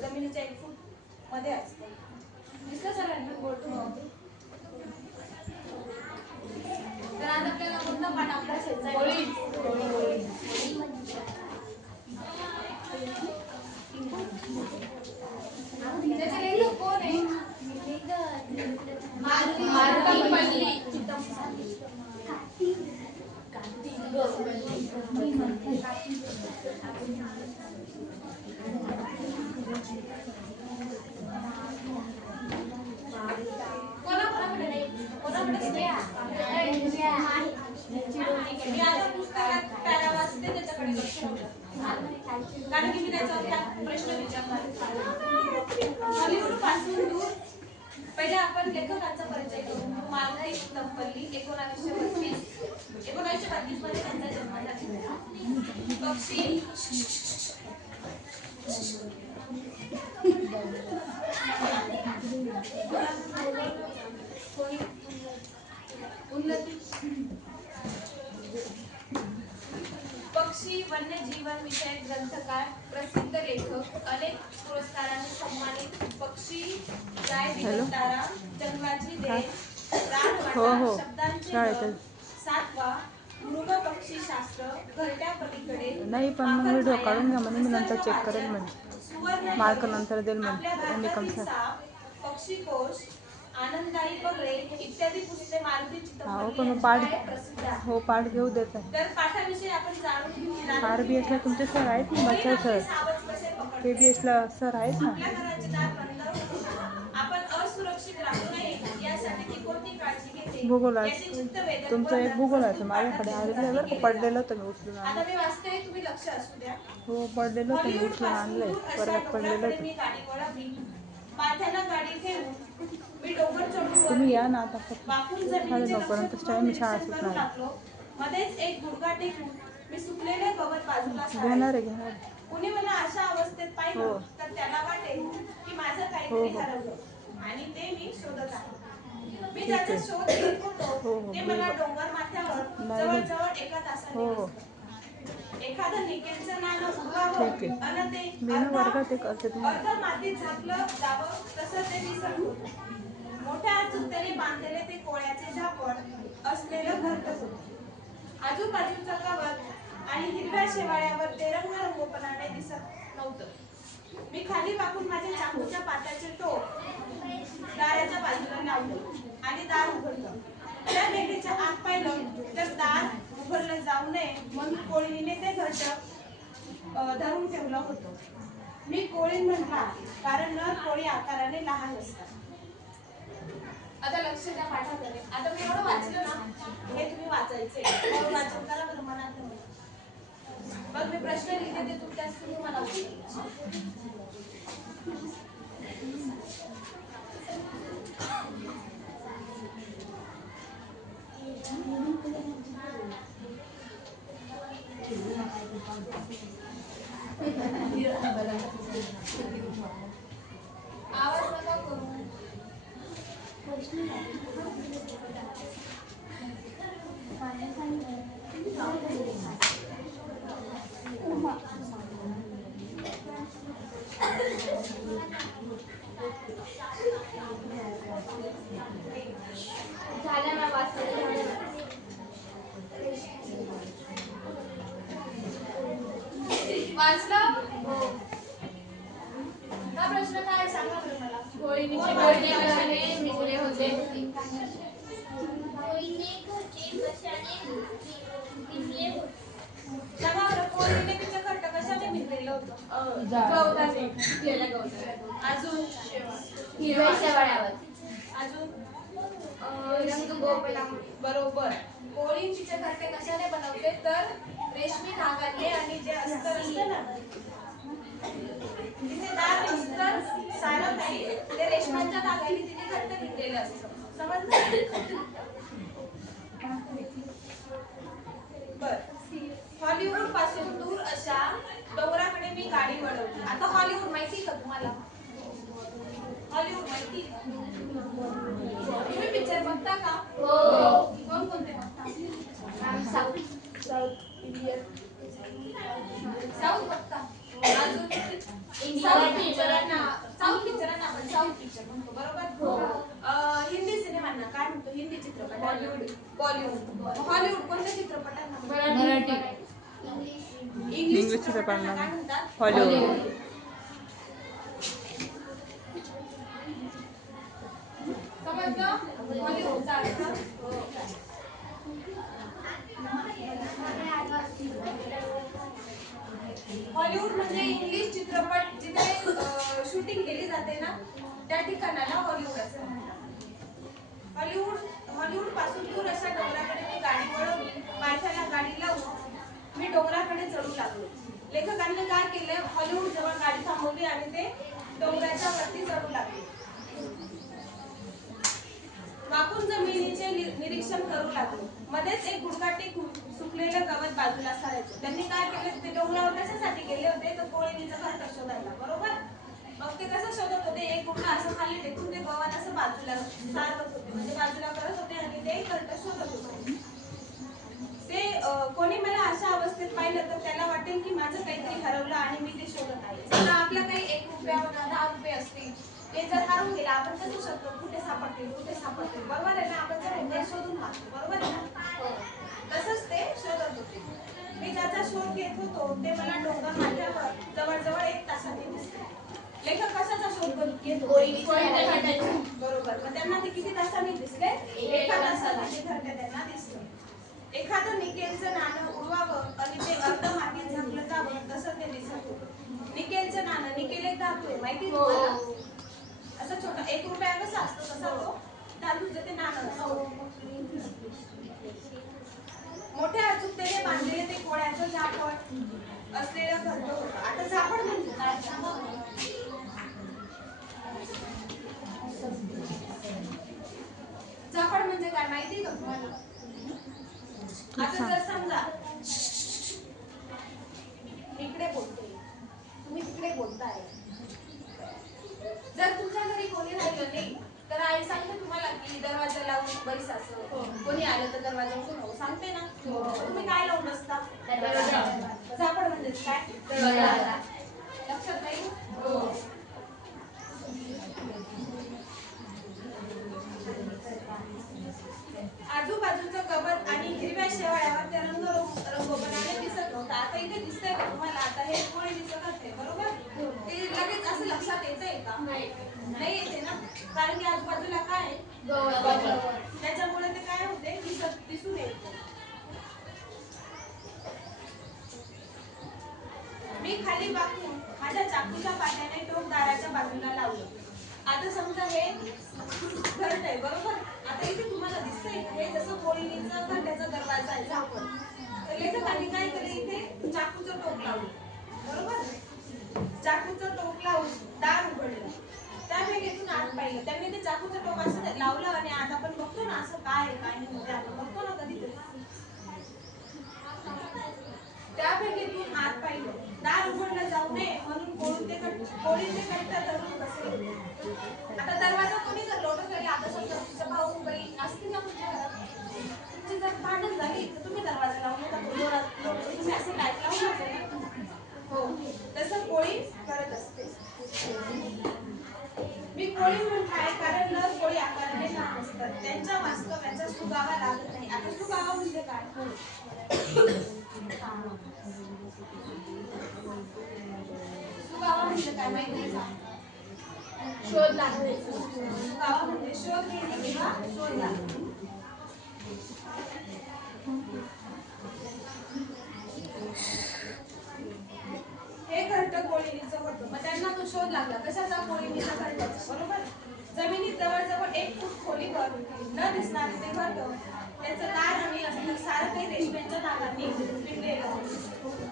जमिनीच्या 1 फूट मध्ये असतं. दिसलं सगळ्यांना बोर्ड? तर आज आपल्याला कोणता पाठ अभ्यासायचा आहे? त्याचे लेखक कोण आहे? मारुती कारण की मी त्याच्यावर प्रश्न विचारणार. हॉलिवूड पासून दूर पहिले आपण लेखकांचा परिचय करू. मारुती चितमपल्ली 1932 मध्ये त्यांचा जन्म झाला. पक्षी पक्षी वन्यजीवन विषयक ग्रंथकार, प्रसिद्ध लेखक, अनेक पुरस्कारांनी सन्मानित. पक्षी गाय विहंगतारा, जंगलाची देव, रानवाटा, शब्दांचे घर, 7वा मृग पक्षी शास्त्र, घरट्या पलीकडे. नाही पण मग व्हिडिओ काढून घ्या म्हणे, मी नंतर चेक करेल म्हणजे मार्क नंतर देईल म्हणजे. पक्षीकोश, आनंददायी पगडे इत्यादी पुस्तके मारुती चितमपल्ली प्रसिद्ध आहेत. हो पाठ घेऊ देत आहे. तर पाठाविषयी आपण जाणून घेऊ. आरबीएसला तुमचे सर आहेत ना, बच्चा सर, केबीएसला सर आहेत ना. आपण असुरक्षित राहू नये यासाठी ती कोणती काळजी घेते? भूगोलाचं तुमचं एक भूगोलाचं माझ्याकडे आलेलं बरं का, पडलेलं होतं मी उचलून आणलं. आता मी वाचते, तुम्ही लक्ष असू द्या. हो पडलेलं होतं मी उचलून आणलंय, परत पडलेलं होतं. माथ्याला गाडी ठेवून मी डोंगर चढून तुम्ही या ना आता फक्त 9:30 टाइम मी शाळा सुटणार. मध्येच एक गुडघा टेकून मी सुकलेले गवत बाजूला घेणार. कुणी मला अशा अवस्थेत पाहिलं तर त्याला वाटेल की माझं काहीतरी हरवलं आणि ते मी शोधत आहे. मी त्याचा शोध घेत होतो ते मला डोंगर माथ्यावर जवळजवळ एका तासाने दिसलं. एखादं निकेलचं नाणं उडवावं आणि ते अर्ध मातीत झाकलं जावं तसं ते दिसत होतं. मोठ्या अचूकतेने बांधलेले ते कोळ्याचे झाकण असलेलं घरटं होतं. आजूबाजूचं गवत आणि हिरव्या शेवाळ्यावर ते रंगरंगोपणाने दिसत नव्हतं. मी खाली वाकून माझ्या चाकूच्या पात्याचे टोक दाराच्या बाजूला लावलं आणि दार उघडलं. त्या बेडीच्या आत पाहिलं तर दार उघडलं जाऊ नये म्हणून कोळीने ते घरटं धरून ठेवलं होतं. मी कोळी म्हटला कारण नर कोळी आकाराने लहान असतात. आता लक्ष द्या पाठाकडे. आता मी एवढं वाचलं ना, हे तुम्ही वाचायचे. वाचन करा बरं मनात. मग मी प्रश्न लिहिते ते तुमच्याच तुम्ही मला आवाज नका करू. झालं ना वाचलं. वाचलं? हा प्रश्न काय सांगा बरं मला. कोळीने मिळले होते. सांगा बरं कोळीने तिचं घरटं कशाने मिळलेलं होतं? गवताने. अजून हिरव्या शेवाळ्यावर. अजून बरोबर. कोळी तिचे घरटे कशाने बनवते तर रेशमी धागाने आणि जे अस्तर असतं ना तिचे दार अस्तर सारं काही ते रेशमाच्या धाग्याने तिने घट्ट विणलेलं असतं. समजलं? बर. हॉलिवूड पासून दूर अशा डोंगराकडे मी गाडी वळवली. आता हॉलिवूड माहिती का तुम्हाला? हॉलिवूड माहिती? तुम्ही पिक्चर बघता का? हो. कोणकोणते बघता? South Indian. साऊथ बघता? अजून साऊथ पिक्चरांना आपण साऊथ पिक्चर म्हणतो बरोबर? हिंदी सिनेमांना काय म्हणतो? हिंदी चित्रपट. बॉलिवूड. हॉलिवूड कोणत्या चित्रपटांना? मराठी. इंग्लिश चित्रपटांना काय म्हणतात? हॉलिवूड. समजलं? हॉलिवूडचा अर्थ? हॉलिवूड म्हणजे इंग्लिश चित्रपट जिथे शूटिंग केली जाते ना त्या ठिकाणाला हॉलिवूड असं म्हणतात. हॉलिवूड पासून दूर अशा डोंगराकडे मी गाडी वळवली. पायथ्याला गाडी लावून मी डोंगराकडे चढू लागलो. लेखकांनी काय केलं? हॉलिवूड जवळ गाडी थांबवली आणि ते डोंगराच्या वरती चढू लागले. वाकून जमिनीचे निरीक्षण करू लागलो. मध्येच एक गुडघाटी सुकलेलं गवत बाजूला सारायचं. त्यांनी काय केलं? ते डोंगरावर कशासाठी गेले होते तर कोळीचं घरटं शोधायला. बरोबर? मग ते कसं शोधत होते? एक गुडघा असं खाली टेकून ते गवत असं बाजूला सारवत होते, म्हणजे बाजूला करत होते आणि ते घरटं शोधत होते. ते कोणी मला अशा अवस्थेत पाहिलं तर त्याला वाटेल की माझं काहीतरी हरवलं आणि मी ते शोधत आहे. जर आपल्या काही 1 रुपया 10 रुपये असतील ते जर हरवून गेले आपण कसं शोधतो? कुठे सापडतील बरोबर आहे ना? आपण जर उद्या शोधून मागतो बरोबर आहे ना? तसंच ते शोधत होते. मी ज्याचा शोध घेत होतो ते मला डोंगर माथ्यावर जवळजवळ 1 तासाने दिसले. लेखक कशाचा शोध घेत होते? बरोबर. मग त्यांना ते किती तासांनी दिसले? 1 तासाने ते घरटे त्यांना दिसलं. एखादं निकेलचं नाणं उडवावं आणि ते अर्ध मातीत झाकलं जावं तसं ते दिसत होतं. निकेलचं नाणं, निकेल एक धातू आहे माहिती तुम्हाला? असं छोटा 1 रुपया कसा असतो तसा तो धातूचं ते नाणं असतं. मोठ्या अचूकतेने बांधलेले ते कोळ्याचं झापड असलेलं घरटं होतं. आता झापड म्हणजे काय सांगा? झापड म्हणजे काय माहिती का तुम्हाला? आता जर समजा इकडे बोलते, तुम्ही तिकडे बोलताय, जर तुमच्या बैस असं कोणी आलं तर दरवाजा उघडून हो सांगते ना. तुम्ही काय लावून बसता? झापड म्हणजे काय? लक्षात नाही. आजूबाजूचं गवत आणि हिरव्या शेवाळ्यावर ते रंगोपणाने दिसत नव्हतं. आता इथे दिसतंय का तुम्हाला? आता हे कोणी दिसत असते बरोबर. ते लगेच असं लक्षात येतंय का? नाही येते ना, कारण की आजूबाजूला काय आहे? गवत. त्याच्यामुळे ते काय होते दिसून येते. मी खाली वाकून माझ्या चाकूच्या पाट्याने टोक दाराच्या बाजूला लावलं. आता समजा हे घरट आहे बरोबर. आता इथे तुम्हाला दिसतंय हे जसं कोळीचा घरट्याचा दरवाजा आहे झाकण. तर लेखकाने काय केलं इथे चाकूचं टोक लावलं बरोबर. चाकूचं टोक लावून दार उघडलं. त्या वेगेतून आत पाहिलं. त्यांनी ते चाकूचं टोक असं लावलं आणि आज आपण बघतो ना असं काय आहे काय नाही म्हणजे आपण बघतो ना कधीतरी. त्या वेगेतून आत पाहिलं. दार उघडलं जाऊ नये म्हणून कोळीचे घट्ट धरून बसले. आता दरवाजा कोणी जर लोटत राहिले, आता समजा तुमचा भाऊ बहीण असतील ना तुमच्या घरात, तुमची जर भांडण झाली तर तुम्ही दरवाजा लावून तुम्ही असे लाईट लावून जाते ना. हो, तसं कोळी करत असते. मी कोळी म्हणताय कारण नर कोळी आकाराने लहान असतात. त्यांच्या वास्तव्याचा सुगावा लागत नाही. आता सुगावा म्हणजे काय? सुगावा म्हणजे काय माहिती का? शोध लागणे. सुगावा म्हणजे शोध घेणे किंवा शोध लागणे. हे घरट कोळीणीचं होतं. मग त्यांना तो शोध लागला कशाचा? कोळीणीचा घरट्याचा बरोबर. जमिनीत जवळजवळ 1 फूट खोलीवर न दिसणारे ते घरट, त्याचं दार आणि असं सारं काही रेशम्याच्या धागांनी विणलेलं होतं.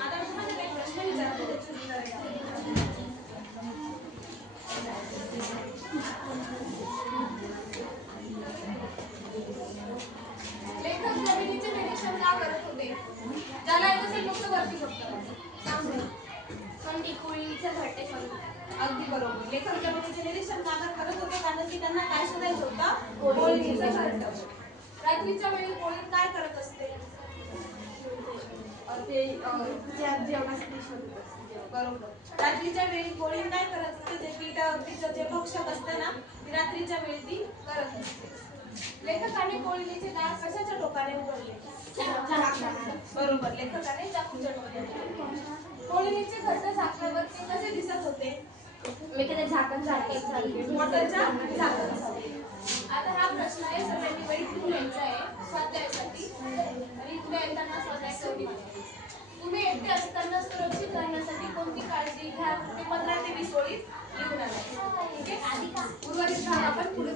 आता मी तुम्हाला काही प्रश्न विचारते त्याची उत्तरे द्या. लेखक जमिनीचे निरीक्षण का करत होते? ज्याला येत असेल फक्त वरती सांग. पण कोळीच्या घरटे करून. अगदी बरोबर. लेखक जमिनीचे निरीक्षण का करत होते? कारण की त्यांना काय शोधायचं होतं? कोळीचं घरट. रात्रीच्या वेळी कोळी काय करत असते? ते जेवणासाठी शोधत असते. बरोबर. रात्रीच्या वेळी कोळी काय करत असते? ते तिचं जे भक्षक असते ना ती रात्रीच्या वेळी ती करत असते. लेखकाने कोळीचे दार कशाच्या टोकाने उघडले? बरोबर. लेखकाने चाकूच्या टोकाने. कोळीचे घरट झाकल्यावर ते कसे दिसत होते? झाकण मोटरच्या झाकण. आता हा प्रश्न आहे सगळ्यांनी वेळी लिहून घ्यायचा आहे स्वाध्यायासाठी. आणि पुढे येताना स्वाध्याय तुम्ही एकटे असताना सुरक्षित राहण्यासाठी कोणती काळजी घ्या ते 15 ते 20 ओळीत लिहून आणायचे. ठीक आहे. उर्वरित भाग आपण पुढे